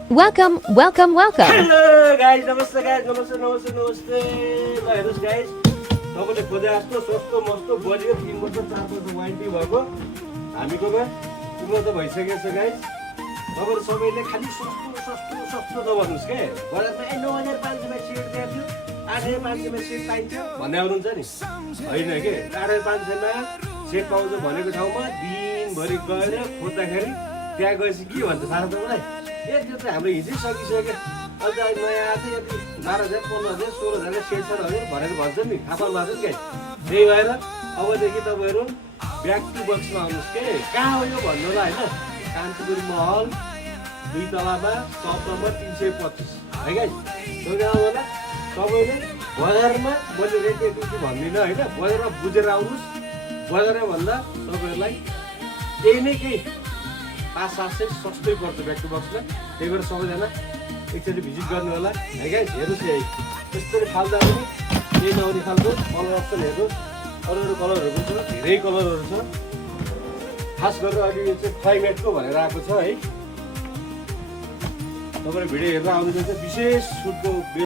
Welcome, welcome, welcome. Hello guys नमस्ते guys नमस्ते ल हेर्नुहोस् गाइज तपाईँले खोजे जस्तो सस्तो मस्तो बलियो 3 वर्ष 4 वर्ष वारेन्टी भएको हामीकोमा उपलब्ध भइसकेको छ गाइज तपाईँहरू सबैले खालि सस्तो सस्तो सस्तो नभन्नुहोस् के बजारमा 9500 मा सेट दिएको थियो 8500 मा सेट पाइन्छ भन्ने अरू हुन्छ नि होइन के 8500 मा सेट पाउँछ भनेको ठाउँमा दिनभरि गएर खोज्दाखेरि त्यहाँ गएपछि के भन्छ थाहा छ तपाईँलाई त्यो चाहिँ हाम्रो हिजै सकिसक्यो अन्त अहिले नयाँ आएको यति 12,000 15,000 16,000 सेट छ भनेर भन्छ नि थाहा पाउनु भएको छ नि त्यही भएर अबदेखि तपाईँहरू ब्याक टु बक्समा आउनुहोस् के कहाँ हो यो भन्नुलाई होइन कान्तिपुर महल 2 तलामा सप नम्बर 325 है गाइस त्यो गाउँमा तपाईँले बजारमा मैले रेट यति भन्दिनँ होइन बजारमा बुझेर आउनुहोस् बजारमा भन्दा तपाईँहरूलाई त्यही नै केही 5-700 सस्तै पर्छ ब्याक टु बक्समा त्यही भएर सबैजना एकचोटि भिजिट गर्नु होला है गाइस हेर्नुहोस् यही त्यस्तै फाल्दा पनि केही नआउने खालको कलर अप्सन हेर्नुहोस् अरू कलरहरू पनि छ धेरै कलरहरू छ खास गरेर अहिले यो चाहिँ क्लाइमेटको भनेर आएको छ है तपाईँले भिडियो हेरेर आउनुहुन्छ विशेष छुटको